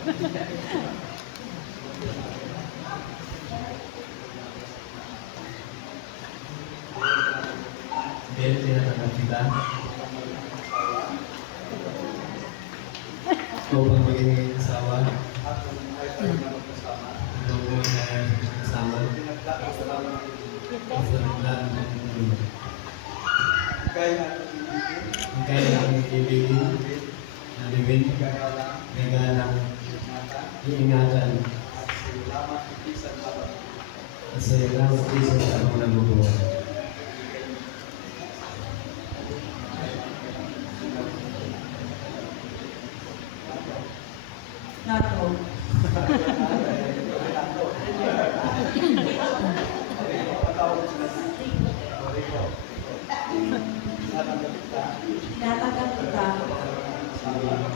Bel, tinatanong kita. Ikaw bang magiging asawa? Ikaw mo na asawa? Kaya namin ibigin, nalibin, nagalang, iingatan, at sa ilang piso sa mga nabubuhay. Nato. Tinatanggap kita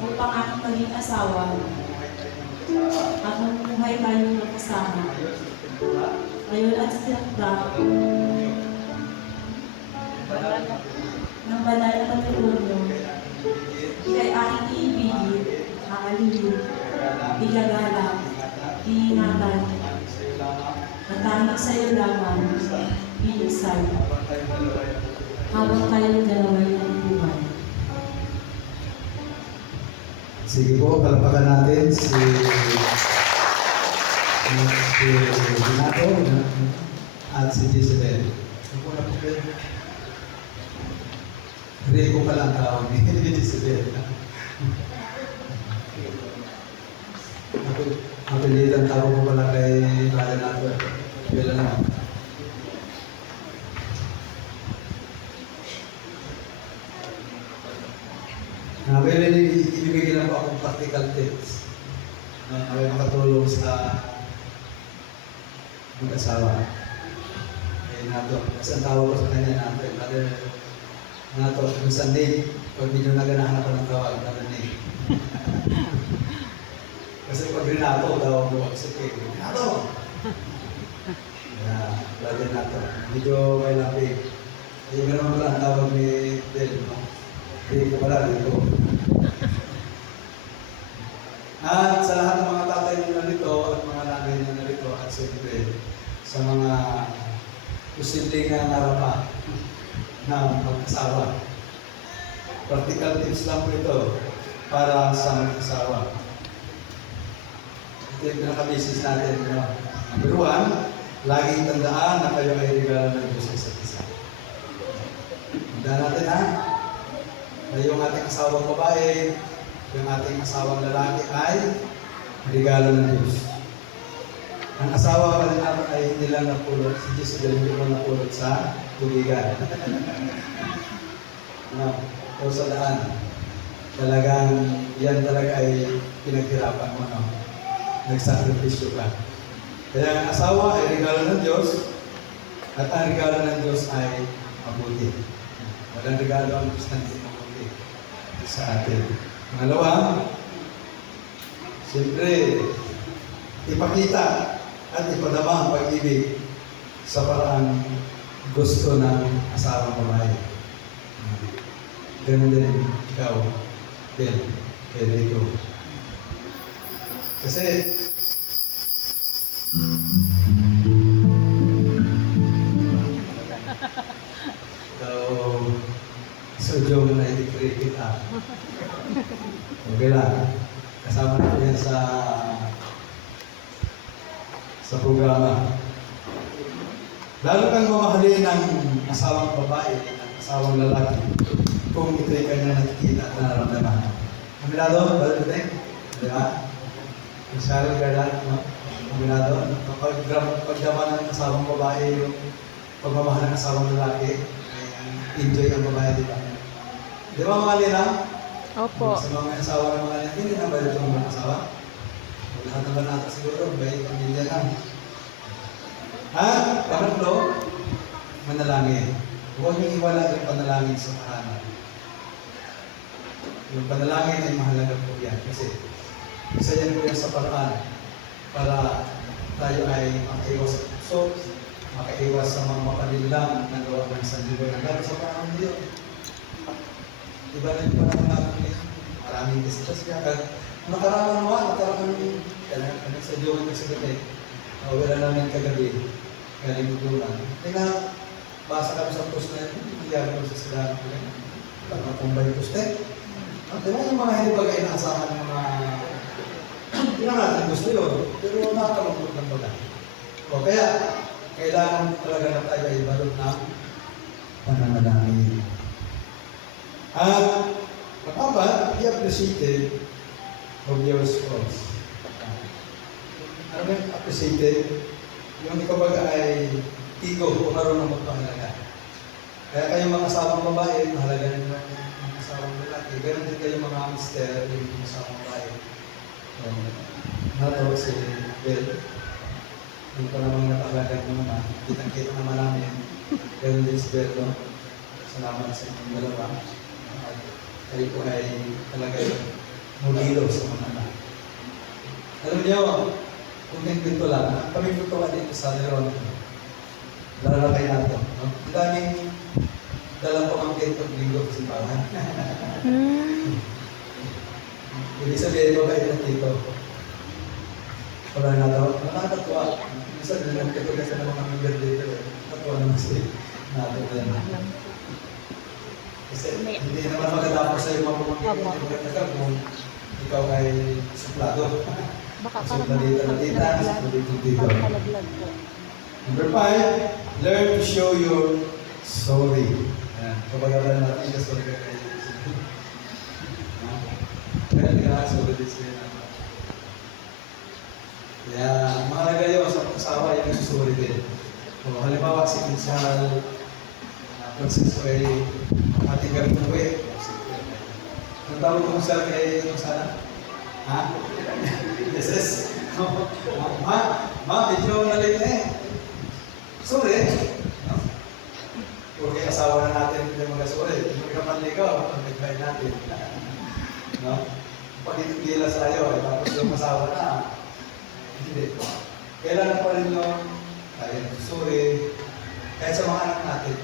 upang aking maging asawa at mamuhay tayong magkasama. Ngayon at sa tinakda ng banal na patutunyo, ikay aking iibigin, aalihin, igagalang, iingatan, at tanging sa'yo lamang, iisay, habang tayong dalawa'y nabubuhay. Sige po, palapakan natin si Renato at si Giselle. Rico pa lang tawag ni Giselle. Ako litan tawag ko pala kay Renato. Bila naman. Pero ibigay lang po akong practical tips na makatulong sa mag-asawa. Eh, Nato, kasi ang tawag ko sa kanya natin, Nato, kung Sunday, pag medyo naganahan ako ng tawag, nalanig. Kasi pag Renato, tawag ko, sige, Renato! Brother Nato, medyo may lapig. Eh, meron naman pala ang tawag ni Del, no? Hindi ko pala dito. At sa lahat ng mga tatay na narito at mga nanay na narito at siyempre sa mga posibleng narapa ng mag-asawa. Practical tips lang po ito para sa mag-asawa. Ito yung pinaka-basis natin. No? Number 1, laging tandaan na kayo ay regalo ng Diyos sa isa't isa. Tandaan natin ha? Na yung ating asawang babae, yung ating asawang lalaki ay regalo ng Diyos. Ang asawa pa rin natin ay hindi lang napulot, si Diyos hindi lang napulot sa tubigan. No, o sa daan. Talagang yan talaga ay pinaghirapan mo, no? Nagsakripisyo ka. Kaya ang asawa ay regalo ng Diyos at ang regalo ng Diyos ay mabuti. Walang regalo ang Diyos ng mabuti sa atin. Pangalawa, siyempre, ipakita at ipadama ang pag-ibig sa parang gusto ng asawang babae. Ganun din ikaw, din, kay Rico. Kasi, so yung na-decree kita. Okay lang. Kasama natin yan sa programa. Lalo kang mamahalin ng asawang babae, ng asawang lalaki, kung ito'y kanya nakikita at nararamdaman. Aminado, balik-balik? Di ba? Masyari ka lang, no? Aminado, pagdaman ng asawang babae, yung pagmamahal ng asawang lalaki, enjoy ang babae, di ba? Di ba mga Lina? Opo. Sa mga asawa ng mga Lina, hindi na ba ito mga asawa? Lahat naman natin siguro, may pamilya lang. At pangatlo, manalangin. Huwag niyong iwala yung panalangin sa tahanan. Yung panalangin ay mahalaga po yan. Kasi isa yan po yan sa paraan para tayo ay makaiwas sa puso, makaiwas sa mga mapanilang na gawa ng sandiboy. Hanggang sa panahon niyo. Iba na yung panahon natin ngayon. Maraming disgrasya. Nakaraan kaya sa Diyon ng Sagate. Wala namin kagabi. Galing dudulan. Kaya basa kami sa post na yun, nangyari ko sa sigahan ko yan. Parang kumbay poste. Diba yung mga hindi bagay inaasahan ng mga hindi na natin gusto yun. Pero nakakalungkot ng baga. O kaya, kailangan talaga na tayo ay balot ng pananalangin. At kapag be appreciated of your spouse. Ano ba yung appreciated? Yung ikaw ay tigo kung marunong magpahalaga. Kaya kayong mga asawang babae, mahalaga nyo yung asawang lalaki. Ganon din kayong mga mister, yung asawang babae. Nato si Bel. Yung pa namang napahalaga mo naman. Kitang-kita naman namin. Ganon din si Bel, no? Salamat sa inyong dalawa. At kayo po ay talaga mudilo sa mga anak. Alam niyo, kung dito lang, kami po ito dito sa Leron. Lalakay natin. No? Ang daming dalang pamangkin pag linggo sa simbahan. Ibig sabihin ko kayo ng tito. Wala na daw. Nakakatuwa. Minsan, nagkatuloy ka ng mga member dito. Natuwa naman si natin yan. Kasi hindi naman maganda po sa iyo mga pamangkin kung ikaw ay suplado. Baka So, parang dito, dito. parang malaglag po. Number 5, learn to show your sorry. Kapag-aral natin, sorry ka kayo. Kaya nga, sorry din sila. Kaya, mahalaga yun sa asawa yung sorry din. So, halimbawa, si Kinsal, Francisco ay ating gabi ng buhay. Ang tawag ko sa kay sana? Ha? Yes. Medyo nalit na eh. Sorry. No? Porque asawa na natin yung mga sorry. Hindi ka manligaw, ang nagkay natin. No? Pag itigila sa'yo, tapos yung asawa na, hindi. Kailangan pa rin yung sorry. Kahit sa mga anak natin.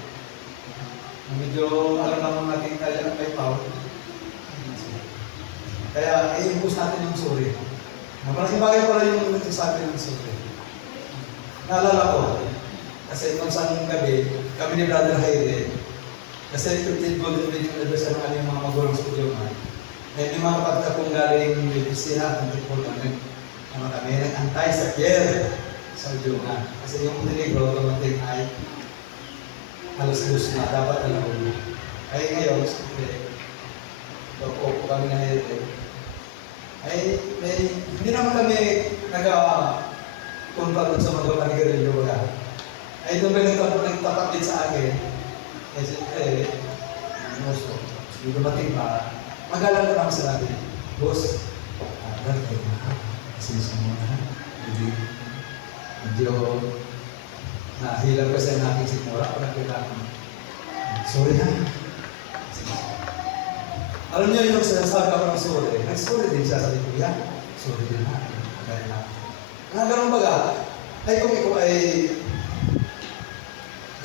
Medyo alam naman natin tayo ang may power. Kaya i-impose natin yung sorry. Malaking bagay pala yung nagsasabi ng sorry. Naalala ko, kasi nung isang gabi, kami ni Brother Jaire, kasi 15 golden wedding anniversary ng aming mga magulang sa Pudyoman. May mga kapatid akong galing Medicina at Antipolo, kami nag-antay sa Pierre sa Pudyoman. Kasi yung peligro, tumating ay halos-halos na, dapat na lang. Ay ngayon, po kami na ay hindi naman kami nag-confront sa mga panigarilyo wala. Ay doon ba nagtapat din sa akin? Eh siyempre, moso, hindi dumating pa, magalang ko naman sa natin. Boss, dahil kayo na, sinisa mo na, medyo nahilang kasi ang aking sikmura, parang kailangan. Sorry ha. Alam niyo yung sinasabi ako ng sorry, nag-sorry din siya sa kuya. Sorry din ha. Kaya na. Ganun baga, ay kung ikaw ay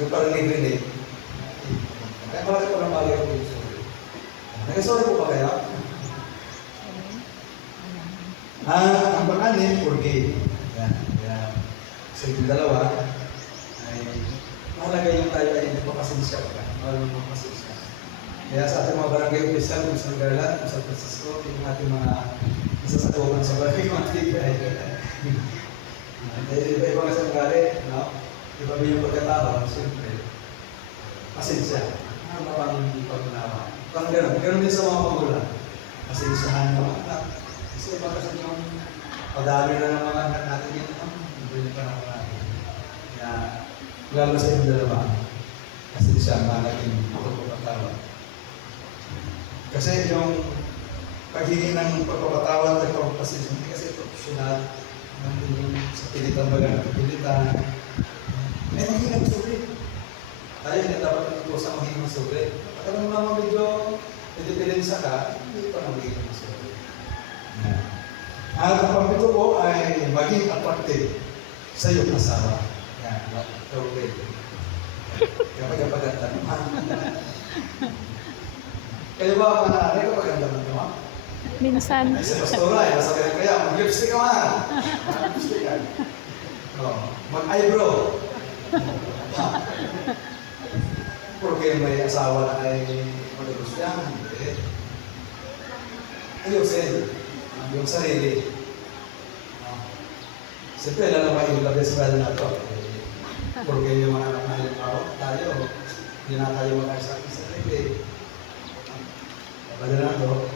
yung parang nagrinig, kaya bakit ko lang bagay ko yung sorry? Nag-sorry po ba kaya? Ang pang-anin, forgive. Yan. Kaya sa itong dalawa, ay mahalaga yung tayo ay hindi mapasensya ka. Marunong mapasensya. Kaya sa ating mga barangay official, kung sa Garland, kung sa Francisco, yung ating mga nasasakupan sa barangay, mga tigay. Iba-iba nga sa gali, no? Iba yung pagkatao, siyempre. Pasensya. Ano pang pag-unawa? Parang gano'n. Gano'n din sa mga magulang. Pasensyahan ng mga anak. Kasi iba kasi yung pag-dami na ng mga anak natin yun, hindi yung panahon natin. Kaya, lalo sa inyong dalawa, pasensya, malaging pagkakatawa. Kasi yung paghingi ng pagpapatawad at pagpapasensya, hindi kasi professional, yung sa pilitan baga, pilitan, ay hindi na sobre. Tayo hindi dapat ito sa magiging sobre. Pagka ng mga medyo pilipilinsa ka, hindi pa magiging sobre. At ang pagpito po ay maging aparte sa iyong asawa. Yan, okay. Kapag pagkatan. Kayo ba ang nanay kapag ganda mo? Minsan. Ay, si Pastora, nasabihan kaya, mag-lipstick ka man. Mag-lipstick ka. Mag-eyebrow. Porque may asawa na ay mag-gustihan. Ayusin yung sarili. Siyempre, lalaman yung labis well na ito. Porque yung mga anak na halimbawa, tayo, hindi na tayo mag-ayos sa sarili. Bala na ito.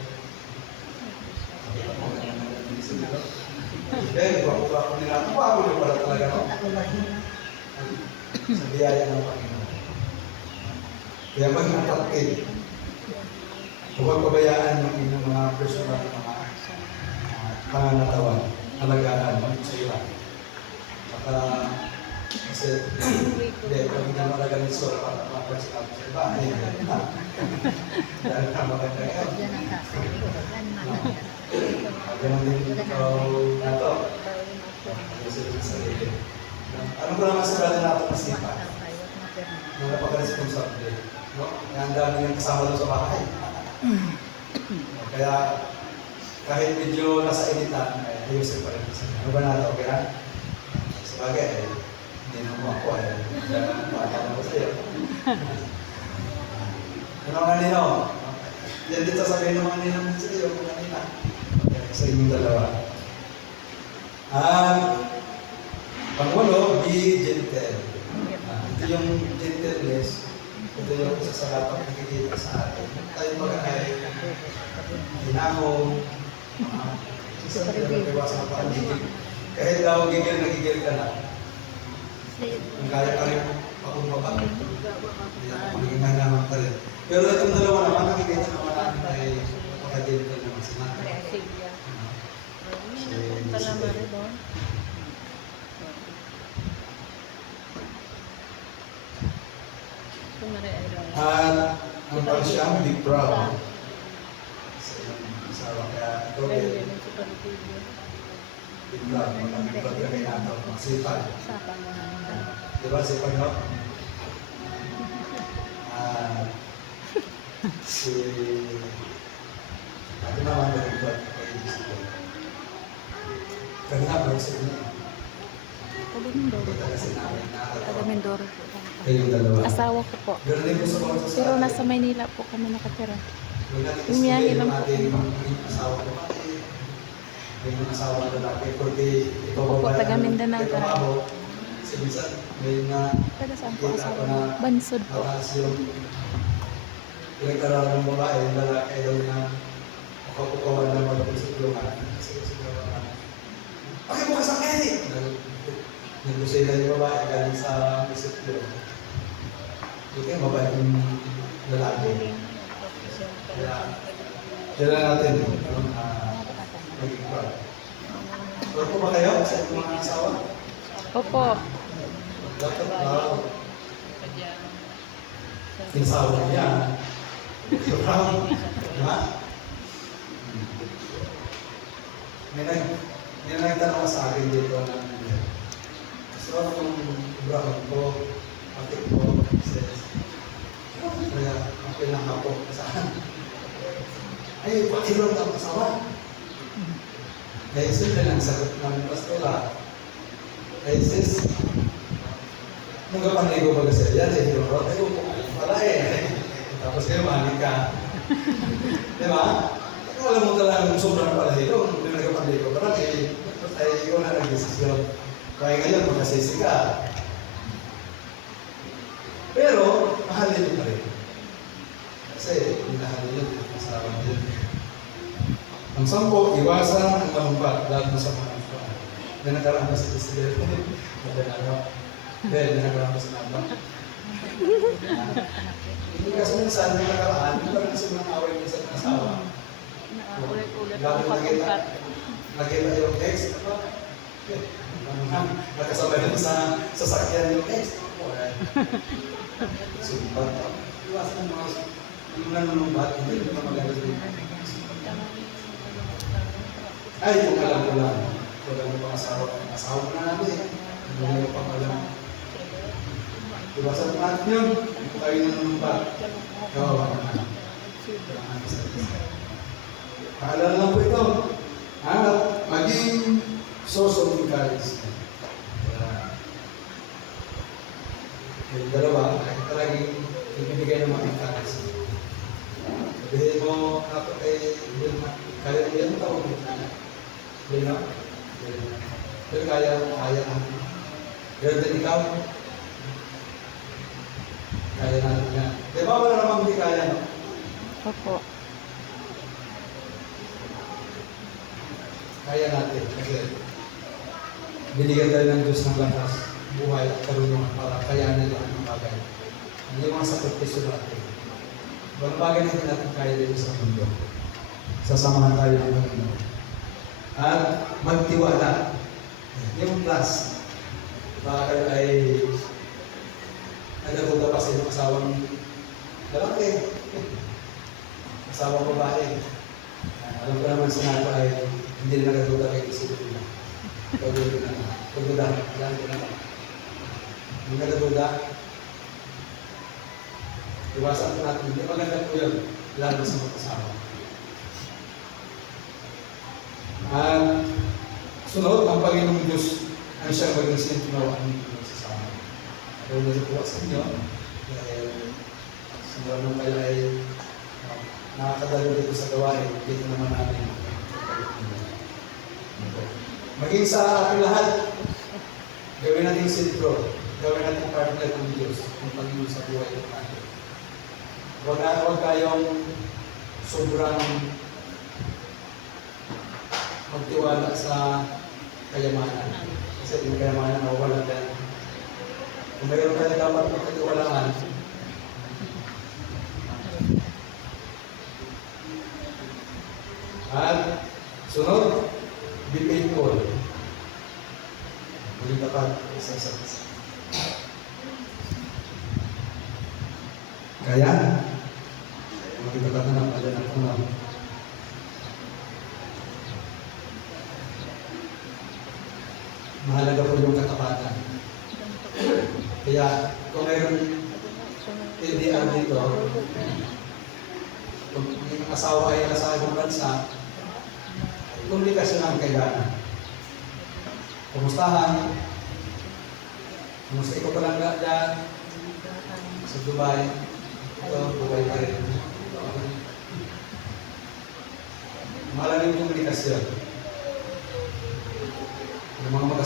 Then, ako nila, ako yung pala talaga, no? Sa biyaya ng Panginoon. Kaya mag-atapid. Huwag pabayaan yung inyong mga personal na mga pangangatawan, alagaan, sa iyo. Baka, kasi, hindi, pag hindi malaga ng sura para ma-personal sa iba, ay, dahil ka maganda yan. Ganun din ikaw na to. Ano ko naman sa brother natin masipa? Na napaka-responsable. No? Kaya ang dami niyang kasama doon sa bahay. Kaya kahit medyo nasa editan, ay ayusin pa rin. Ano ba na ito? Kaya sabagay, hindi na mo ako. Kaya paakala ko sa'yo. Ano nga nino? Yan dito sabihin ng mga ninong sa iyo kung kanina. Sa inyong dalawa. Pangwalo, be gentle. Ito yung gentleness. Ito yung isa sa dapat nakikita sa atin. Tayo mag-ay hinahong, isa na pinag-iwasan ng pangigil. Kahit daw gigil na gigil ka na, kung kaya ka rin pakumbaba, magiging naman ka rin. Pero itong dalawa naman, nakikita naman natin ay napaka-gentle naman si Nata. At ang pagsiyang be proud sa iyong asawa. Kaya ito din, be proud. Magandang proud ka kay Nata. Magsipag. Diba sipag no? Si Ate naman magandang proud ka kay Isabel. Kanina ba sa inyo? Kita kasi namin Taga Mindoro po. kayong dalawa. Asawa ko po. Pero din po sa bawat sa Pero nasa Maynila po kami nakatira. Umiyahin Umiyahin lang po. Yung asawa ko pati. Yung asawa na lalaki. Porque ikaw Opo, babae. taga Mindanao ka. Kasi minsan, may na Taga saan po kita asawa ko mo? na Bansod po. takas yung pinagkaroon ng babae, yung lalaki daw na makapukawan ng mga pagsutulokan. Kasi siguro bakit mo kasakit? Naglusay na yung babae galing sa isiplo. Buti ang babae yung lalaki. Kaya lang natin maging proud. Proud po ba kayo sa inyong mga asawa? Opo. Dapat proud. Tinsawa niya. So proud. Diba? May nagtanong sa akin dito na so, kung brown ko, pati ko, says, kaya ang pinaka po, saan? Ay, pakilong ang asawa. Kaya simple lang sagot ng pastora. Kaya sis, nung kapanigo ba kasi yan, eh, yung rot, ay, pala eh. Tapos kayo, manig ka. Diba? Kung alam mo talagang sobrang palahilo, hindi na nagkapanigo, parang eh, ay, ikaw na nag-desisyon. Kaya ngayon, magkasisi ka. Pero, mahalin mo pa rin. Kasi, minahalin yun, asawa yun. Ang 10, iwasan ang malumpat, lalo na sa mga ito. May nakaraan pa si Isabel. May nakaraan pa si Nata. Hindi kasi minsan, may nakaraan, hindi pa rin kasi mga away minsan ng asawa. Lalo nakita yung ex, nakasabay na sa sasakyan yung ex. Sumpat. Iwasan ang mga nanunumbat, hindi na maganda din. Ay, kung alam ko lang. Kung alam ko asawa na namin. Hindi mo pang alam. Iwasan natin yun. Kung tayo nanunumbat. Kawawa naman. Paalala lang po ito. Maging source of encouragement. Yung dalawa ay talagang ibibigay ng mga encouragement. Sabihin mo, ako kaya mo yan tao mo. Hindi na. Pero kaya na. Pero din ikaw, kaya natin yan. Di ba wala namang hindi kaya, no? Opo. Kaya natin. Kasi binigyan tayo ng Diyos ng lakas, buhay at karunungan para kayanin lahat ng bagay. Hindi yung mga sakripisyo natin. Ibang bagay na hindi natin kaya dito sa mundo. Sasamahan tayo ng Panginoon. At magtiwala. Yung plus, bakit ay nagatuta pa sa inyong asawang lalaki. Asawang babae. Alam ko naman sa nato ay hindi na nagatuta kay isipin nila. Pagduda. Alam ko naman. Hindi nagatuta. Iwasan po natin. Hindi maganda po yun. Lalo sa mga kasama. At sunod, ang Panginoong Diyos ang siyang maging sintunawa ang magsasama. Kaya nagkuha sa inyo, dahil simula nung kayo ay nakakadalo dito sa gawain, dito naman namin. Maging sa ating lahat, gawin natin sentro, gawin natin partner ng Diyos, ang Panginoon sa buhay natin. Huwag kayong sobrang magtiwala sa kayamanan. Kasi yung kayamanan na wala din. Kung mayroon kayo dapat magkatiwalaan, at sunod, be faithful. Maging tapat sa isa't isa. Kaya, maging tapat na ng pala ng puno. Mahalaga po yung katapatan. Kaya, kung mayroon LDR dito, kung yung asawa ay nasa ibang bansa, komunikasyon ang kailangan. Kumustahan? Kumusta ikaw pa lang dyan? Sa Dubai? Ito, Dubai pa rin. Mahalaga yung komunikasyon. Yung mga